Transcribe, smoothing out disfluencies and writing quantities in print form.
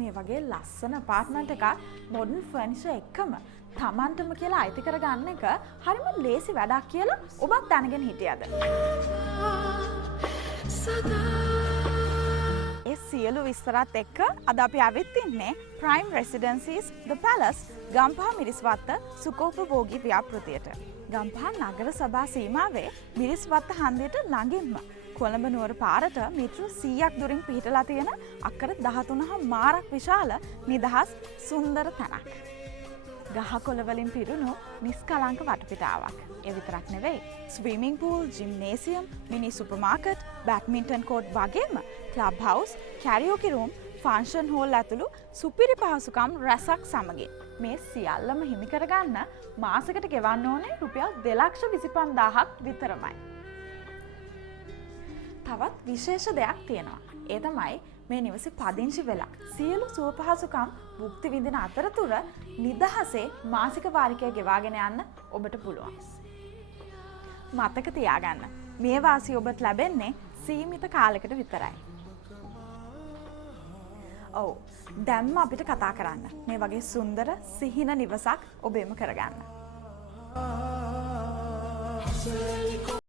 මේ වගේ ලස්සන අපාර්ට්මන්ට් එකක් මොඩර්න් ෆර්නිචර් එක්කම Tamanටම කියලා අයිති කරගන්න එක හරිම ලේසි වැඩක් කියලා ඔබත් දැනගෙන හිටියද? ඒ සියලු විස්තරات එක්ක අද අපි ආවෙත් ඉන්නේ Prime Residences The Palace Gampaha මිරිස්වත්ත සුඛෝපභෝගී ව්‍යාපෘතියට. Gampaha නගර සභා සීමාවේ මිරිස්වත්ත හන්දියට ළඟින්ම කොළඹ නුවර පාරට මීටර 100ක් දුරින් පිහිටලා තියෙන අක්කර 13 මාරක් විශාල නිදහස් සුන්දර තැනක්. ගහකොළ වලින් පිරුණු නිස්කලංක වටපිටාවක්. ඒ විතරක් නෙවෙයි. ස්විමිං pool, gymnasium, mini supermarket, badminton court වගේම club house, karaoke room, function hall ඇතුළු සුපිරි පහසුකම් රැසක් සමගින් මේ සියල්ලම හිමි කරගන්න මාසෙකට ගෙවන්න ඕනේ රුපියල් 2,25,000ක් විතරමයි. තවත් විශේෂ දෙයක් තියෙනවා. ඒ තමයි මේ නිවසේ පදිංචි වෙලා සියලු සුව පහසුකම් භුක්ති විඳින අතරතුර නිදහසේ මාසික වාරිකය ගෙවාගෙන යන්න ඔබට පුළුවන්. මතක තියාගන්න මේ වාසිය ඔබට ලැබෙන්නේ සීමිත කාලයකට විතරයි. ඔව් දැන්ම අපිට කතා කරන්න මේ වගේ සුන්දර සිහින නිවසක් ඔබෙම කරගන්න.